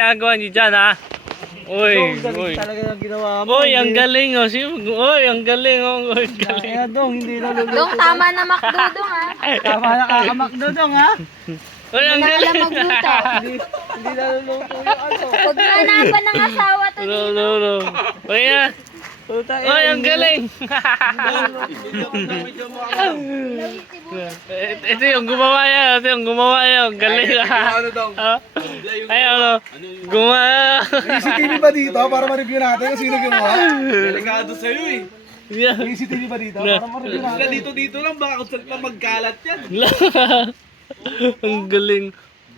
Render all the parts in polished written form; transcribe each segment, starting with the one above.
Ginagawa niyo dyan, ha? Uy, uy. Talaga yung ginawa mo. Uy, ang galing, oh. Uy, ang galing, oh. Uy, galing. Kaya dong, hindi naluluto. Dong, tama na makdudong ha. Tama na kakamakdo dong ha. Uy, ang Hindi na galing. alam magluto. Hindi naluluto yung ano. Pag nanapan ng asawa to No, dito. no, no. Uy, na. Puta, Uy, ang galing. Ito yung gumawa yan. Ito yung gumawa yan. Ang galing. Ano dong? Ay, ano? Gumawa. May CCTV ba dito para ma-review natin kung sino gumawa? Delikado sa'yo eh. Yeah. May CCTV ba dito para ma-review natin? Dito lang baka kung saan pa magkalat yan. Ang galing.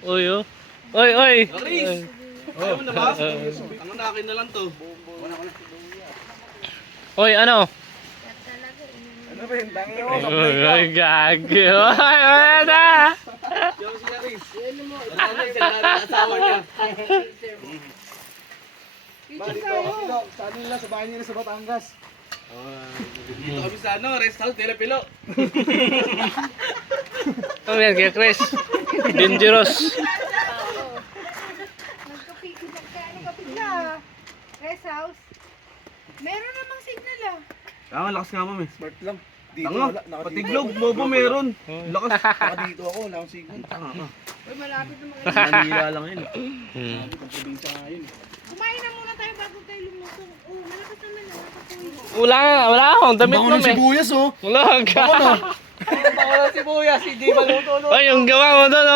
Uy, oh. Uy, uy. Aris! Ayaw mo na ba? Ang akin na lang to. Uy, ano? Ano ba yun? Dangin mo. Uy, uy, gagi. Uy, uy, na. Yung si Aris. Ano siya na asawa niya? Sa ano nila, sa bahay nila sa Batangas. Dito kami sa ano, rest house, Telepilo. Ano yan, kaya Chris? Dangerous. Kapit na. Rest house. Meron namang signal ah. Tama, lakas nga mami. Smart lang. Dito Tanga, wala. patiglog, bobo meron. Lakas. Naka dito ako, wala akong signal. Uy, malapit naman. Manila lang yun. Ang probinsya nga yun. Kumain na muna tayo bago tayo lumuto. Oh, malakas naman na. Wala akong damit Bango mo, ng eh. sibuyas oh. Wala ka. Bango ng sibuyas, hindi maluto no. Ay, yung gawa mo doon.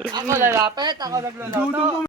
Ako lalapit, ako nagluluto.